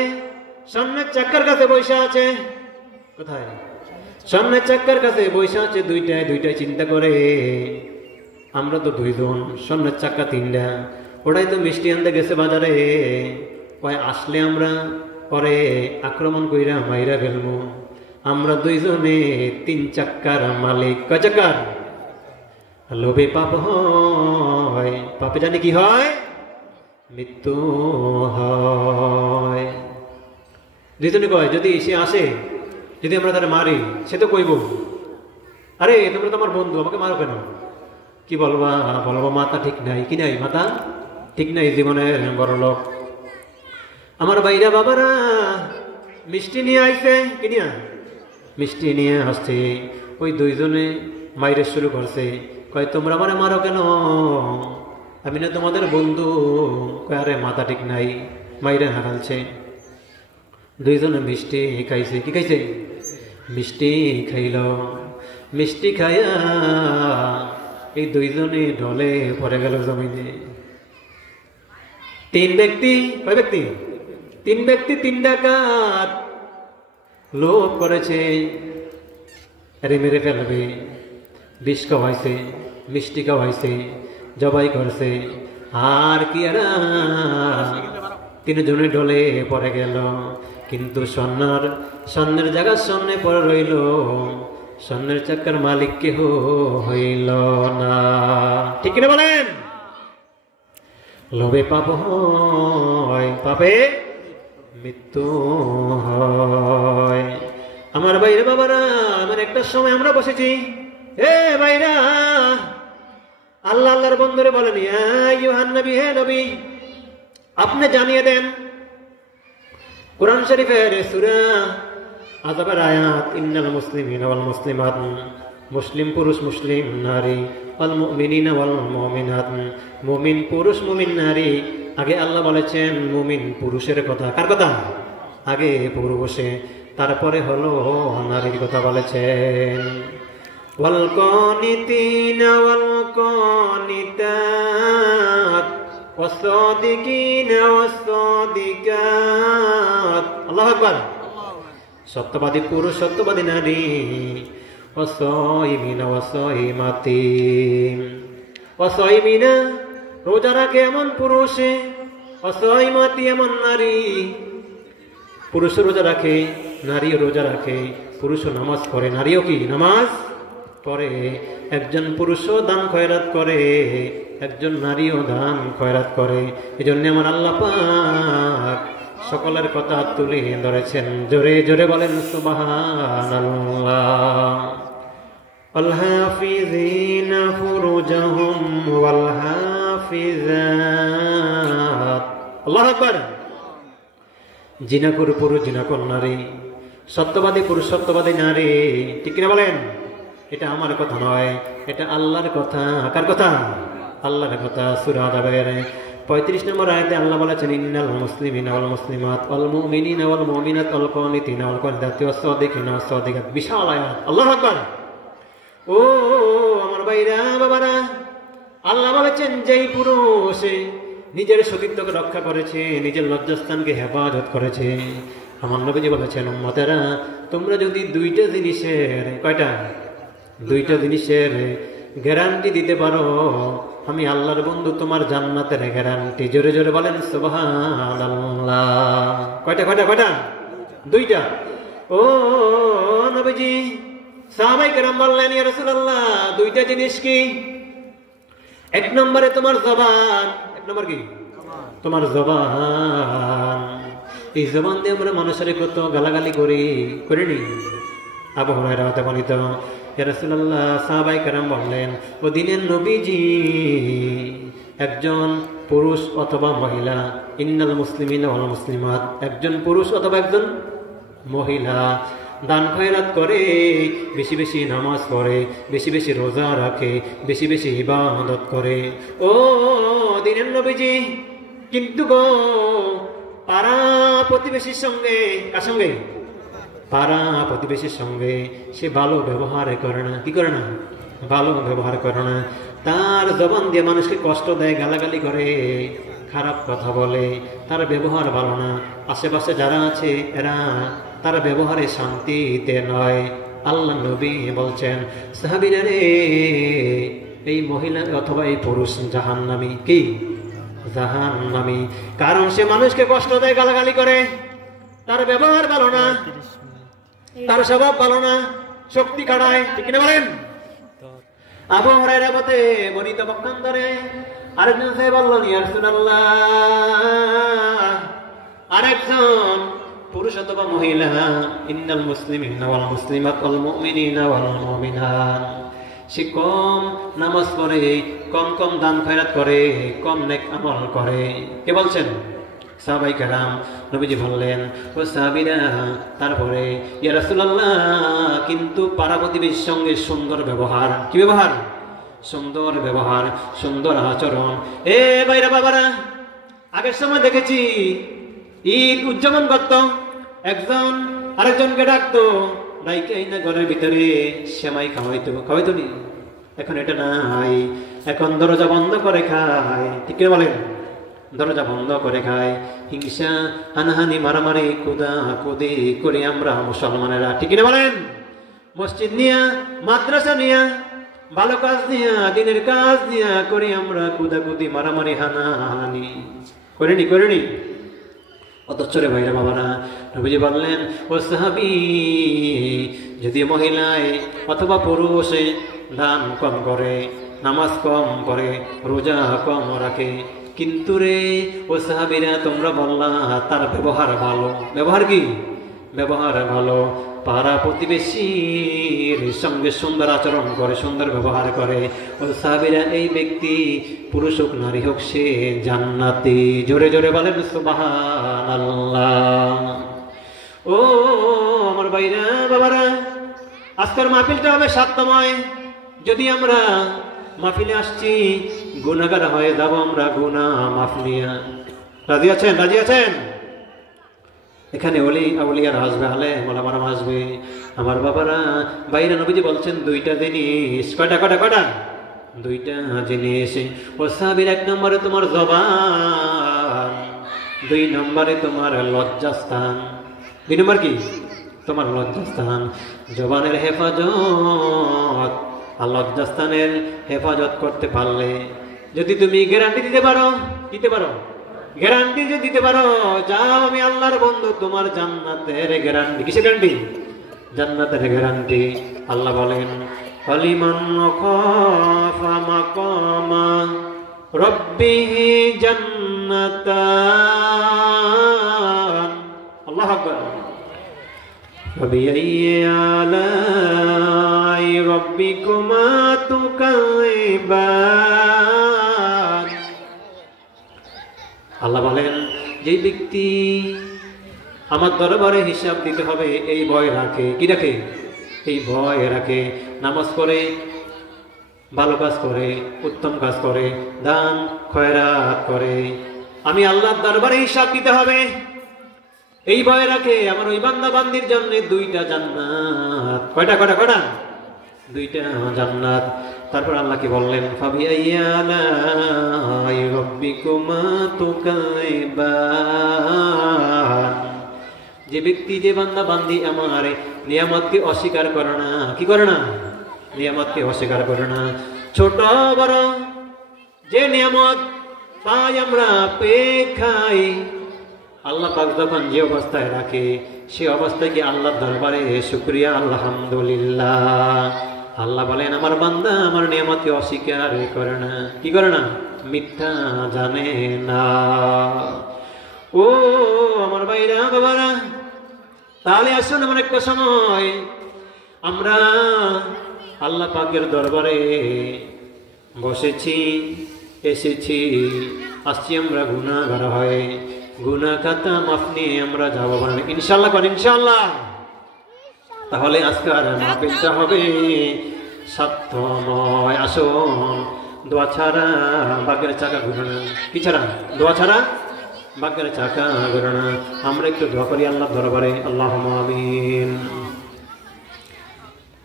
স্বর্ণের চাক্কার কাছে বৈশা আছে। কোথায়? স্বর্ণের চাক্কার কাছে বৈশা আছে দুইটাই চিন্তা করে, আমরা তো দুইজন, স্বর্ণের চাক্কা তিনটা, ওটাই তো মিষ্টি আনতে গেছে বাজারে, ওই আসলে আমরা পরে আক্রমণ কইরা মাইরা ফেলবো। আমরা দুইজনে তিন চাক্কার মালিক। কয় চাক্কার? লোভে পাপ হয়, পাপে জানি কি হয়? মৃত্যু হয়। দুইজনে কয় যদি সে আসে, যদি আমরা তারা মারি, সে তো কইব আরে তোমরা তো আমার বন্ধু, আমাকে মারো কেন? কি বলবা? বলবো মাথা ঠিক নাই। কি নাই? মাথা ঠিক নাই, জীবনের বড় লোক। আমার ভাইরা বাবারা মিষ্টি নিয়ে আইছে, কি নিয়ে? মিষ্টি নিয়ে আসছে। ওই দুইজনে মাইরে শুরু করছে। কয় তোমরা আমারে মারো কেন? আমি না তোমাদের বন্ধু। কয় আরে মাথা ঠিক নাই, মাইরে হারালছে। দুইজনে মিষ্টি খাইছে। কি খাইছে? মিষ্টি খাইল। মিষ্টি খাইয়া এই দুইজনে ঢলে পড়ে গেল জমিনে। তিন ব্যক্তি, কয় ব্যক্তি? তিন ব্যক্তি, তিন ডাকাত লোভ করেছে, আরে মেরে ফেলবে। বিষ খাওয়াইছে, মিষ্টি খাওয়াইছে, জবাই করছে, আর কি এরা তিনজনে ঢলে পড়ে গেল। কিন্তু স্বর্ণের জায়গা স্বর্ণে পড়ে রইল, স্বর্ণের চাক্কার মালিক কেহ হইল না। ঠিক কিনা বলেন? লোভে পাপ হয়, পাপে মৃত্যু হয়। আমার ভাইরা বাবারা, আমার একটা সময় আমরা বসেছি, হে ভাইরা, আল্লাহ আল্লাহর বন্ধুরে বলেন ইয়া আইয়ুহান নবী, হে নবী আপনি জানিয়ে দেন কোরআন শরীফের সূরা আযাবের আয়াত, ইন্নাল মুসলিমিনা ওয়াল মুসলিমাত, মুসলিম পুরুষ মুসলিম নারী, ওয়াল মুমিনিনা ওয়াল মুমিনাত, মুমিন পুরুষ মুমিন নারী। আগে আল্লাহ বলেছেন মুমিন পুরুষের কথা। কার কথা? আগে পুরুষে, তারপরে হলো নারীর কথা বলেছেন। ওয়াল কানিতিনা ওয়াল কানিতাত ওয়াস-সাদিকিনা ওয়াস-সাদিকাত। আল্লাহু আকবার। সত্যবাদী পুরুষ, সত্যবাদী নারী। ওয়াস-সাইমিনা ওয়াস-সাইমাতি, ওয়াস-সাইমিনা রোজা রাখে এমন পুরুষ, ওয়াস-সাইমাতি এমন নারী। পুরুষ রোজা রাখে, নারীও রোজা রাখে, পুরুষও নামাজ পড়ে, নারীও কি নামাজ পড়ে। একজন পুরুষও দান খয়রাত করে, একজন নারীও দান খয়রাত করে। এই জন্য আমার আল্লাহ পাক সকলের কথা তুলে ধরেছেন। জোরে জোরে বলেন সুবহানাল্লাহ। ওয়াল হাফিযিনা ফুরুজাহুম ওয়াল হাফিযাত। আল্লাহু আকবার। জিনাকুর পুরুষ, জিনাকুর নারী, সত্যবাদী পুরুষ, সত্যবাদী নারী। ঠিক কিনা বলেন? এটা আমার কথা নয়, এটা আল্লাহর কথা। কার কথা? আল্লাহর কথা। সূরা আযাবের 35 নম্বর আয়াতে আল্লাহ বলেছেন ইন্নাল মুসলিমিনা ওয়াল মুসলিমাত ওয়াল মুমিনিনা ওয়াল মুমিনাত ওয়াল কানিতিনা ওয়াল কানিতাতি ওয়াস-সাদিকিনা ওয়াস-সাদিকাত। বিশাল আয়াত। আল্লাহু আকবার। ও আমার ভাইরা বাবারা, আল্লাহ বলেছেন যেই পুরুষ নিজের সতীত্বকে রক্ষা করেছে, নিজের লজ্জাস্থানকে হেফাজত করেছে, আমার নবীজি বলেছেন উম্মতেরা তোমরা যদি দুইটা জিনিসের, কয়টা? দুইটা জিনিসের গ্যারান্টি দিতে পারো, আমি আল্লাহর বন্ধু তোমার জান্নাতের গ্যারান্টি। জোরে জোরে বলেন সুবহানাল্লাহ। কয়টা কয়টা কয়টা? দুইটা। ও নবীজি, সাহাবায়ে কেরাম বললেন ইয়া রাসূলুল্লাহ দুইটা জিনিস কি? এক নম্বরে তোমার জবান। এক নম্বর কি? তোমার জবান। এই জবান দিয়ে আমরা মানুষের কত গালাগালি করিনি? আবু হুরায়রা হতে বর্ণিত ইয়া রাসূলুল্লাহ, সাহাবায়ে কেরাম বললেন ও দিনের নবীজি, একজন পুরুষ অথবা মহিলা, ইন্নাল মুসলিমিনা ওয়াল মুসলিমাত, একজন পুরুষ অথবা একজন মহিলা দান খয়রাত করে, বেশি বেশি নামাজ পড়ে, বেশি বেশি রোজা রাখে, বেশি বেশি ইবাদত করে। ও দিনের নবীজি, কিন্তু গো পাড়া প্রতিবেশীর সঙ্গে, কার সঙ্গে? পাড়া প্রতিবেশীর সঙ্গে সে ভালো ব্যবহার করে না। কি করে না? ভালো ব্যবহার করে না। তার জবান দিয়ে মানুষকে কষ্ট দেয়, গালাগালি করে, খারাপ কথা বলে, তার ব্যবহার ভালো না। আশেপাশে যারা আছে এরা তার ব্যবহারে শান্তিতে নয়। আল্লাহ নবী বলছেন, সাহাবীরা রে, এই মহিলা অথবা এই পুরুষ জাহান্নামী। কি? জাহান্নামী। কারণ সে মানুষকে কষ্ট দেয়, গালাগালি করে, তার ব্যবহার ভালো না, তার স্বভাব ভালো না, শক্তি কাটায়। ঠিক কিনা বলেন? আবু হুরায়রা মতে বর্ণিত পক্ষান্তরে আরেকজন সাহেব বললেন, ইয়া রাসূলুল্লাহ, আরেকজন পুরুষ অথবা মহিলা, ইন্নাল মুসলিমিনা ওয়াল মুসলিমাত ওয়াল মুমিনিনা ওয়াল মুমিনাত, সে কম নামাজ পড়ে, কম কম দান খয়রাত করে, কম নেক আমল করে। কে বলছেন? সাহাবায়ে কেরাম। নবীজি বললেন, ও সাহাবীরা, তারপরে ইয়া রাসূলুল্লাহ, কিন্তু পাড়া প্রতিবেশীর সঙ্গে সুন্দর ব্যবহার। কি ব্যবহার? সুন্দর ব্যবহার, সুন্দর আচরণ। এ ভাইরা বাবারা, আগের সময় দেখেছি ঈদ উদযাপন করত, একজন আরেকজনকে ডাকতো, ডাইকে না ঘরের ভিতরে সেমাই খাওয়াইতো। খাওয়াইতো নি? এখন এটা নাই। এখন দরজা বন্ধ করে খায়। ঠিক করে বলেন? দরজা বন্ধ করে খায়। হিংসা, হানাহানি, মারামারি, কুদাকুদি করে আমরা মুসলমানেরা। ঠিক কিনা বলেন? মসজিদ নিয়া, মাদ্রাসা নিয়া, ভালো কাজ নিয়া, দিনের কাজ নিয়া করি আমরা কুদাকুদি, মারামারি, হানাহানি। করিনি? করিনি? অথচ রে ভাইরা বাবারা, নবীজি বললেন, ও সাহাবী, যদি মহিলায় অথবা পুরুষে দান কম করে, নামাজ কম করে, রোজা কম রাখে, কিন্তু রে ও সাহাবীরা, তোমরা বললা তার ব্যবহার ভালো। ব্যবহার কি? ব্যবহার ভালো। পাড়া প্রতিবেশীর সঙ্গে সুন্দর আচরণ করে, সুন্দর ব্যবহার করে। ও সাহাবীরা, এই ব্যক্তি পুরুষ হোক নারী হোক সে জান্নাতি। জোরে জোরে বলেন সুবহানাল্লাহ। ও আমার ভাইরা বাবারা, আজকের মাহফিলটা হবে সাতময়। যদি আমরা মাহফিলে আসছি, গুনাহগার হয়ে যাব আমরা, গুনাহ মাফ নিয়া। রাজি আছেন? রাজি আছেন? এখানে ওলি আউলিয়ার আসবে, আলেম ওলামারা আসবে। আমার বাবারা, বাইরে নবীজি বলছেন দুইটা জিনিস। কয়টা? কয়টা? কয়টা? দুইটা জিনিস। ও সাহাবীর, এক নম্বরে তোমার জবান, দুই নম্বরে তোমার লজ্জাস্থান। দুই নম্বর কি? তোমার লজ্জাস্থান। জবানের হেফাজত আর লজ্জাস্থানের হেফাজত করতে পারলে, যদি তুমি গ্যারান্টি দিতে পারো, দিতে পারো, গ্যারান্টি যদি দিতে পারো, যাও আমি আল্লাহর বন্ধু, তোমার জান্নাতের গ্যারান্টি। কিসের গ্যারান্টি? জান্নাতের গ্যারান্টি। আল্লাহ বলেন, ফালিমান খাফা মাকামা রাব্বিহি জান্নাতান। আল্লাহু আকবার। ফাবিআইয়ি আলাই রাব্বিকুমা তুকাযিবান। আল্লাহ বলেন, যে ব্যক্তি আমার দরবারে হিসাব দিতে হবে এই ভয় রাখে। কি রাখে? এই ভয় রাখে। নামাজ পড়ে, ভালো কাজ করে, উত্তম কাজ করে, দান খয়রাত করে, আমি আল্লাহর দরবারে হিসাব দিতে হবে, এই ভয় রাখে, আমার ওই বান্দা বান্দির জন্য দুইটা জান্নাত। কয়টা? কয়টা? কয়টা? দুইটা জান্নাত। তারপর আল্লাহ কি বললেন? ফাবিআইয়ি আলাই রাব্বিকুমা তুকাযিবান। যে ব্যক্তি, যে বান্দা বান্দি আমার নিয়ামতকে অস্বীকার করে না। কি করে না? নিয়ামতকে অস্বীকার করে না। ছোট বড় যে নিয়ামত পাই আমরা, পেয়ে খাই, আল্লাহ পাক যখন যে অবস্থায় রাখে, সে অবস্থায় কি আল্লাহর দরবারে শুকরিয়া, আলহামদুলিল্লাহ। আল্লাহ বলেন, আমার বান্দা আমার নিয়ামতকে অস্বীকার করে না। কি করে না? মিথ্যা জানে না। ও আমার ভাইরা বাবারা, তাহলে আসুন, এমন একটা সময় আমরা আল্লাহ পাকের দরবারে বসেছি, এসেছি, আসছি আমরা গুনাহগার হয়ে। গুনাহ খাতা মাফ নিয়ে আমরা যাবো ইনশাআল্লাহ। করেন ইনশাআল্লাহ। তাহলে আজকের মাহফিলটা হবে সার্থময়। আসুন, দোয়া ছাড়া ভাগ্যের চাকা ঘুরে না। কি ছাড়া? দোয়া ছাড়া ভাগ্যের চাকা ঘুরে না। আমরা একটু দোয়া করি আল্লাহর দরবারে। আল্লাহুম্মা আমিন।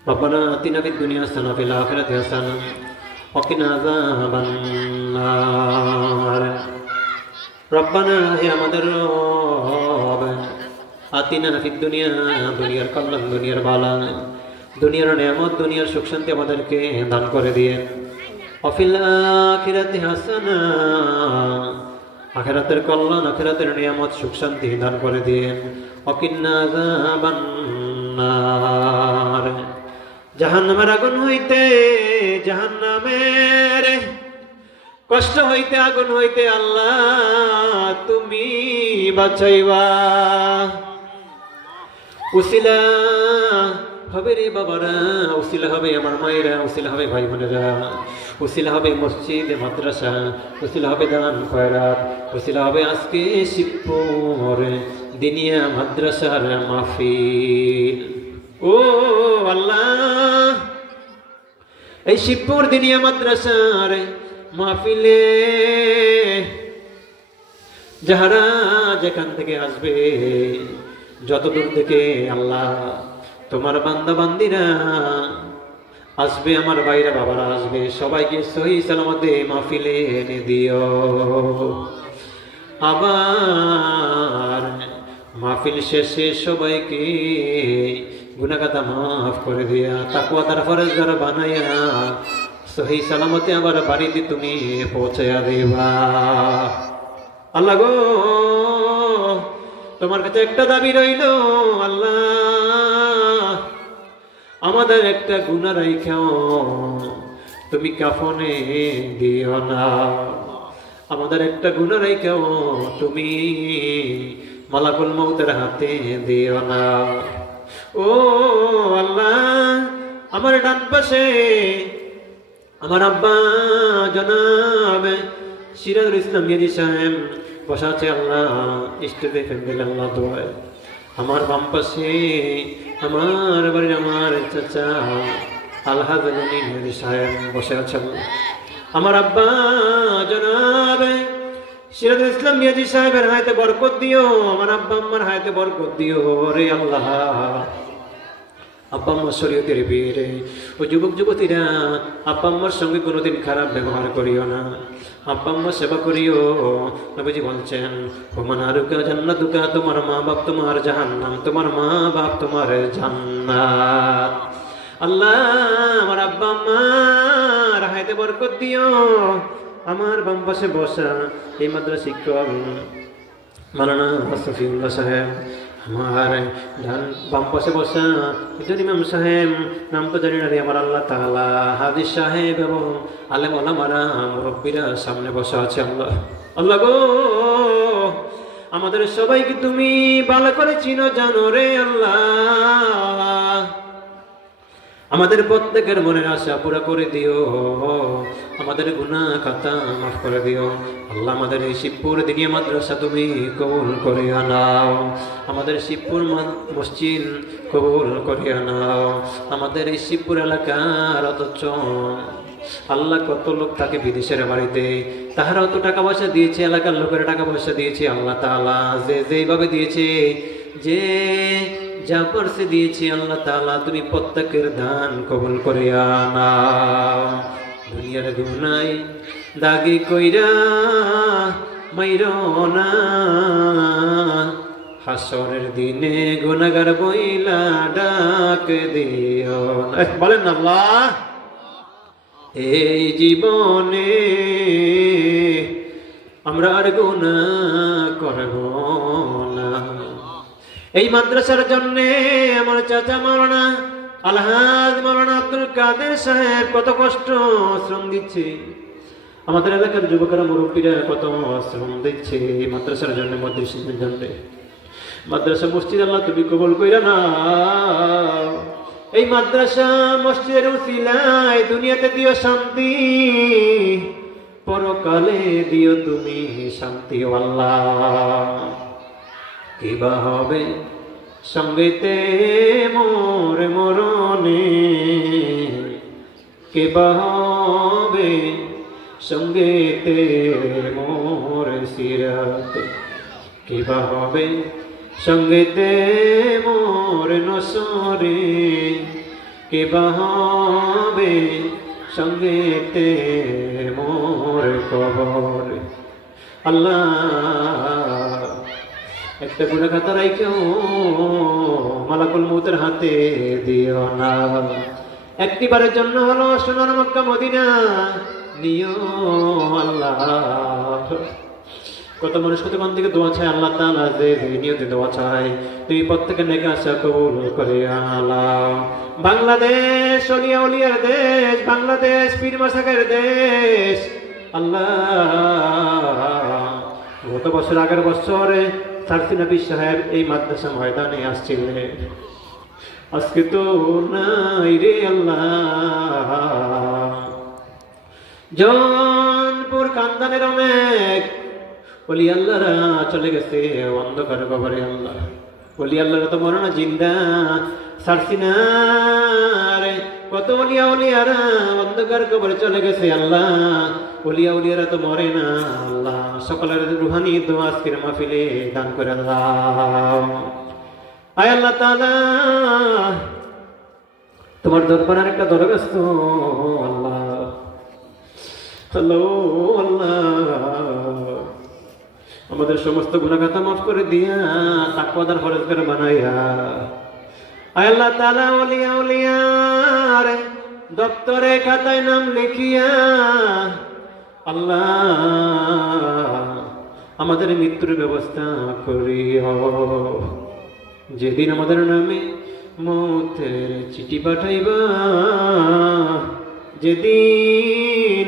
রব্বানা আতিনা ফিদ দুনিয়া হাসানাহ ওয়া ফিল আখিরাতি হাসানাহ ওয়া কিনা আযাবান নার। রব্বানা, হে আমাদের রব, আতিনা ফিদ দুনিয়া, দুনিয়ার কল্যাণ, দুনিয়ার বালা, দুনিয়ার নিয়ামত, দুনিয়ার সুখ শান্তি আমাদেরকে দান করে দিয়ে, ওয়া ফিল আখিরাতি হাসানাহ, আখিরাতের কল্যাণ, আখিরাতের নিয়ামত, সুখ শান্তি দান করে দিয়ে, ওয়া কিনা আযাবান নার। জাহান্নামের আগুন হইতে, জাহান্নামের কষ্ট হইতে, আগুন হইতে আল্লাহ তুমি বাঁচাইবা। উসিলা হবে রে বাবারা, উসিলা হবে আমার মায়েরা, উসিলা হবে ভাই বোনেরা, উসিলা হবে মসজিদ মাদ্রাসা, উসিলা হবে দান খয়রাত, উসিলা হবে আজকে শিবপুর দিনিয়া মাদ্রাসার মাহফিল। ও আল্লাহ, এই শিবপুর দিনিয়া মাদ্রাসার মাহফিলে যাহারা যেখান থেকে আসবে, যত দূর থেকে আল্লাহ তোমার বান্দা বান্দিরা আসবে, আমার ভাইরা বাবারা আসবে, সবাইকে সহি সালামতে মাহফিলে এনে দিও। আবার মাহফিল শেষে সবাইকে গুনাহগাতা মাফ করে দিয়া, তাকওয়া দ্বারা ফরজগার বানাইয়া সহি সালামতে আবার বাড়িতে তুমি পৌঁছায়া দেবা। আল্লাহ গো, তোমার কাছে একটা দাবি রইল আল্লাহ, আমাদের একটা গুনাহ রাইখাও তুমি কাফনে দিও না, আমাদের একটা গুনাহ রাইখাও তুমি মালাকুল মউতের হাতে দিও না। ও আল্লাহ, আমার ডান পাশে আমার আব্বা জনাব সিরাজুল ইসলাম মিয়াজি সাহেব বসা আছে আল্লাহ, স্টেজে ফেলে আল্লাহ দোয়ায়। আমার বাম পাশে আমার বাড়ির আমার চাচা আলহাজ মিয়াজি সাহেব বসে আছেন। আমার আব্বা জনাব সিরাজুল ইসলাম মিয়াজি সাহেবের হাতে বরকত দিও, আমার আব্বা আম্মার হাতে বরকত দিও রে আল্লাহ। আব্বা আম্মার শরীয়তের বীরে ও যুবক যুবতীরা, আব্বা আম্মার সঙ্গে কোনোদিন খারাপ ব্যবহার করিও না, আব্বা আম্মার সেবা করিও। নবীজি বলছেন, ওমান আরুকা জান্নাতুকা, তোমার মা বাপ তোমার জাহান্নাম, তোমার মা বাপ তোমার জান্নাত। আল্লাহ, আমার আব্বা আম্মার হাতে বরকত দিও। আমার বাম পাশে বসা এই মাদ্রাসা শিক্ষক মাওলানা সফিউল্লাহ সাহেব, আমার ডান বাম পাশে বসা একজন ইমাম সাহেব, নাম তো জানি না রে আমার আল্লাহ তাআলা, হাদিস সাহেব এবং আলেম ওলামারা মুরব্বীরা সামনে বসা আছে। আল্লাহ, আল্লাহ গো, আমাদের সবাইকে তুমি ভালো করে চিনো জানো রে আল্লাহ। আমাদের প্রত্যেকের মনের আশা পুরা করে দিও, আমাদের গুনাহ খাতা মাফ করে দিও। আল্লাহ, আমাদের এই শিবপুর দিনিয়া মাদ্রাসা তুমি কবুল করে নাও, আমাদের শিবপুর মসজিদ কবুল করে নাও, আমাদের এই শিবপুর এলাকার অথচ আল্লাহ কত লোক থাকে বিদেশের বাড়িতে, তাহারা অত টাকা পয়সা দিয়েছে, এলাকার লোকের টাকা পয়সা দিয়েছে। আল্লাহ তাআলা যেভাবে দিয়েছে, যে যা পারছে দিয়েছি, আল্লাহ তাআলা তুমি প্রত্যেকের দান কবুল করে নাও। দুনিয়ার গুনাই দাগি কইরা মাইরো না, হাসরের দিনে গুনাহগার বইলা ডাক দিও না। বলেন না আল্লাহ, এই জীবনে আমরা আর গুনাহ করব না। এই মাদ্রাসার জন্য আমার চাচা মাওলানা আলহাজ মাওলানা আব্দুল কাদের সাহেব কত কষ্ট শ্রম দিচ্ছে, আমাদের এলাকার যুবকেরা মুরব্বীরা কত শ্রম দিচ্ছে মাদ্রাসার জন্য, মাদ্রাসার জন্য। মাদ্রাসা মসজিদ আল্লাহ তুমি কবুল কইরা না, এই মাদ্রাসা মসজিদের উসিলায় দুনিয়াতে দিও শান্তি, পরকালে দিও তুমি শান্তি। আল্লাহ, কিবা হবে সঙ্গেতে মোর কে হবে সঙ্গেতে মোর সিরাতে, কে হবে সঙ্গেতে মোর নসরে, কে হবে সঙ্গেতে মোর কবরে। আল্লাহ একটা গুনাহ খাতা রাইখো মালাকুল মউতের হাতে দিও না, একটিবারের জন্য হলো সোনার মক্কা মদিনা নিও আল্লাহ। কত মানুষ কত মান থেকে দোয়া চায় আল্লাহ তাআলা যে নিয়তে দোয়া চায় তুমি প্রত্যেকের নেক আশা কবুল করে আল্লাহ। বাংলাদেশ ওলিয়া উলিয়ার দেশ, বাংলাদেশ পীর মাসাকের দেশ আল্লাহ। গত বছর আগের বছরে সারসিনা পীর সাহেব এই মাদ্রাসা ময়দানে আসছিলেন, আজকে তো নাই রে আল্লাহ। জনপুর কান্দানের অনেক ওলি আল্লাহরা চলে গেছে অন্ধকার কবরে আল্লাহ। ওলি আল্লাহরা তো মরে না, জিন্দা। সারসিনা রে কত ওলিয়া উলিয়ারা অন্ধকার কবরে চলে গেছে আল্লাহ। ওলিয়া উলিয়ারা তো মরে না আল্লাহ। সকলের রুহানি দোয়া আজকের মাহফিলে দান করে দাও। আয় আল্লাহ তাআলা, তোমার দরবারের একটা দরখাস্ত আল্লাহ। হ্যালো আল্লাহ, আমাদের সমস্ত গুনাহ খাতা মাফ করে দিয়া তাকওয়াদার ফরজগার বানাইয়া আয় আল্লাহ তাআলা ওলিয়া উলিয়ার দপ্তরে খাতায় নাম লিখিয়া আল্লাহ আমাদের মৃত্যুর ব্যবস্থা করিও। যেদিন আমাদের নামে মৌতের চিঠি পাঠাইবা, যেদিন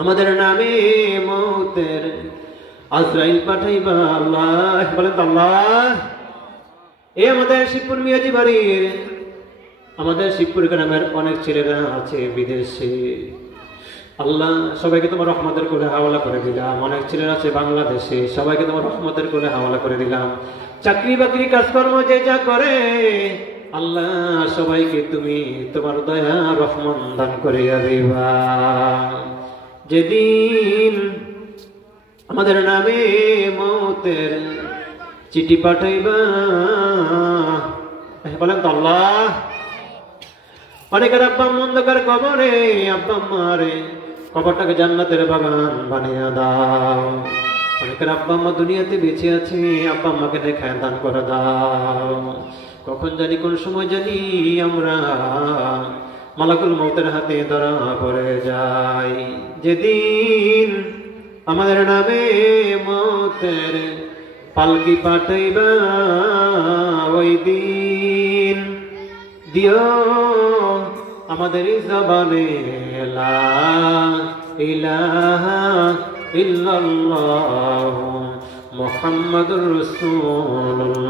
আমাদের নামে মৌতের আজরাইল পাঠাইবা আল্লাহ, বলেন তো আল্লাহ। এ আমাদের শিবপুর মিয়াজি বাড়ির, আমাদের শিবপুর গ্রামের অনেক ছেলেরা আছে বিদেশে আল্লাহ, সবাইকে তোমার রহমতের কোলে হাওয়ালা করে দিলাম। অনেক ছেলেরা আছে বাংলাদেশে, সবাইকে তোমার রহমতের কোলে হাওয়ালা করে দিলাম। চাকরি বাকরি কাজকর্ম যে যা করে আল্লাহ, সবাইকে তুমি তোমার দয়া রহমান দান করিয়া দিবা। যেদিন আমাদের নামে মৌতের চিঠি পাঠাইবা, বলেন তো আল্লাহ। অনেকের আব্বা অন্ধকার কবরে, আব্বা মারে কবরটাকে জান্নাতের বাগান বানিয়ে দাও। অনেকের আব্বা আম্মা দুনিয়াতে বেঁচে আছে, আব্বা আম্মাকে দেখায় দান করে দাও। কখন জানি কোন সময় জানি আমরা মালাকুল মউতের হাতে ধরা পড়ে যাই। যেদিন আমাদের নামে মউতের পালকি পাঠাইবা, ওই দিন দিও আমাদের জবানে লা ইলাহা ইল্লাল্লাহু মুহাম্মাদুর রাসূলুল্লাহ।